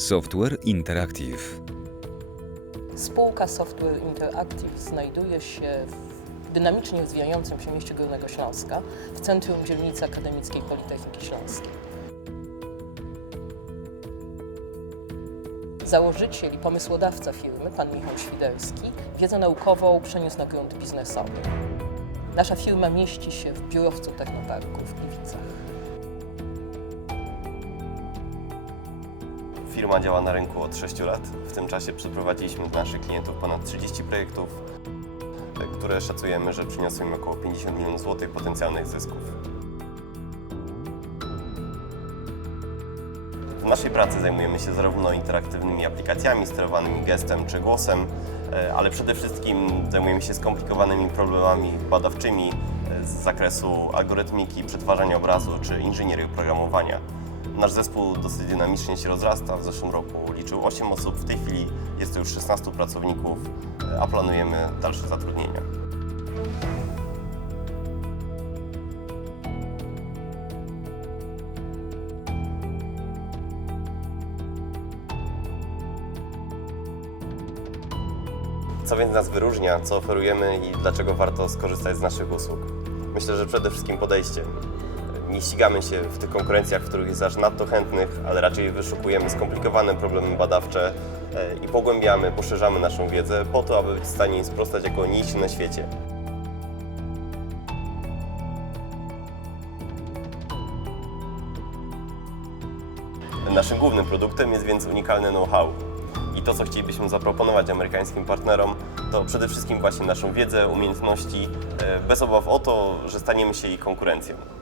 Software Interactive. Spółka Software Interactive znajduje się w dynamicznie rozwijającym się mieście Górnego Śląska, w centrum dzielnicy akademickiej Politechniki Śląskiej. Założyciel i pomysłodawca firmy, pan Michał Świderski, wiedzę naukową przeniósł na grunt biznesowy. Nasza firma mieści się w biurowcu Technoparku w Gliwicach. Firma działa na rynku od 6 lat. W tym czasie przeprowadziliśmy dla naszych klientów ponad 30 projektów, e, które szacujemy, że przyniosły im około 50 milionów złotych potencjalnych zysków. W naszej pracy zajmujemy się zarówno interaktywnymi aplikacjami sterowanymi gestem czy głosem, e, ale przede wszystkim zajmujemy się skomplikowanymi problemami badawczymi e, z zakresu algorytmiki, przetwarzania obrazu czy inżynierii oprogramowania. Nasz zespół dosyć dynamicznie się rozrasta. W zeszłym roku liczył 8 osób, w tej chwili jest już 16 pracowników, e, a planujemy dalsze zatrudnienia. Co więc nas wyróżnia, co oferujemy i dlaczego warto skorzystać z naszych usług? Myślę, że przede wszystkim podejściem. Nie ścigamy się w tych konkurencjach, w których jest aż nadto chętnych, ale raczej wyszukujemy skomplikowane problemy badawcze e, i pogłębiamy, poszerzamy naszą wiedzę po to, aby być w stanie im sprostać jako nici na świecie. Naszym głównym produktem jest więc unikalne know-how. I to, co chcielibyśmy zaproponować amerykańskim partnerom, to przede wszystkim właśnie naszą wiedzę, umiejętności, e, bez obaw o to, że staniemy się ich konkurencją.